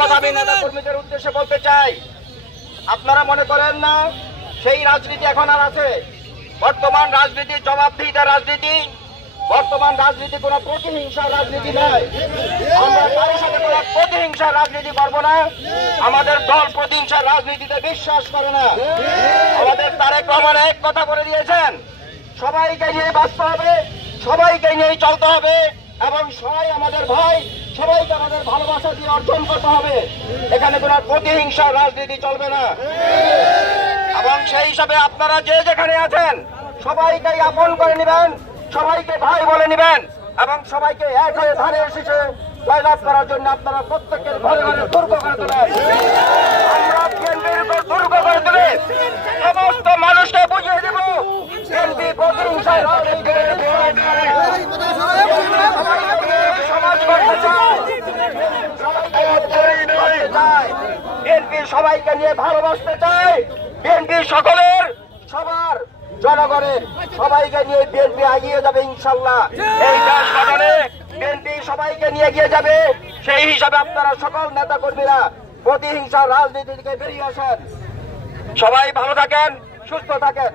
কথা আমি নেতা কর্মীদের উদ্দেশ্যে বলতে চাই। আপনারা মনে করেন না সেই রাজনীতি এখন আর আছে? বর্তমান রাজনীতি জবাবদিহিতার রাজনীতি বর্তমান রাজনীতি কোনো প্রতিহিংসার রাজনীতি নয়। আমরা কারোর সাথে কোনো প্রতিহিংসার রাজনীতি করব না। আমাদের দল প্রতিহিংসার রাজনীতিতে বিশ্বাস করে না। আমাদের তারেক রহমান এক কথা করে দিয়েছেন সবাইকে নিয়ে বাঁচতে হবে সবাইকে নিয়েই চলতে হবে এবং সবাই আমাদের ভাই সবাইকে আমাদের ভালোবাসা দিয়ে অর্জন করতে হবে। এখানে কোনো প্রতিহিংসার রাজনীতি চলবে না। এবং সেই হিসাবে আপনারা যে যেখানে আছেন সবাইকে আপন করে নেবেন, সবাইকে ভাই বলে নেবেন, এবং সবাইকে এক হয়ে ধারে এসেছে জয়লাভ করার জন্য আপনারা প্রত্যেকের ঘরে ঘরে দুর্গ করে তোলেন আমরা বিএনপির উপর দুর্গ করে তুলে সমস্ত মানুষকে বুঝিয়ে দেব বিএনপি প্রতিহিংসায় রাজনীতি সমাজ করতে চায় বিএনপি সবাইকে নিয়ে ভালোবাসতে চাই বিএনপি সকলের, সবার জনগণের। সবাইকে নিয়ে বিএনপি এগিয়ে যাবে ইনশাল্লাহ। এই দেশ বিএনপি সবাইকে নিয়ে এগিয়ে যাবে, সেই হিসাবে আপনারা সকল নেতা কর্মীরা প্রতিহিংসা রাজনীতি থেকে বেরিয়ে আসেন। সবাই ভালো থাকেন, সুস্থ থাকেন।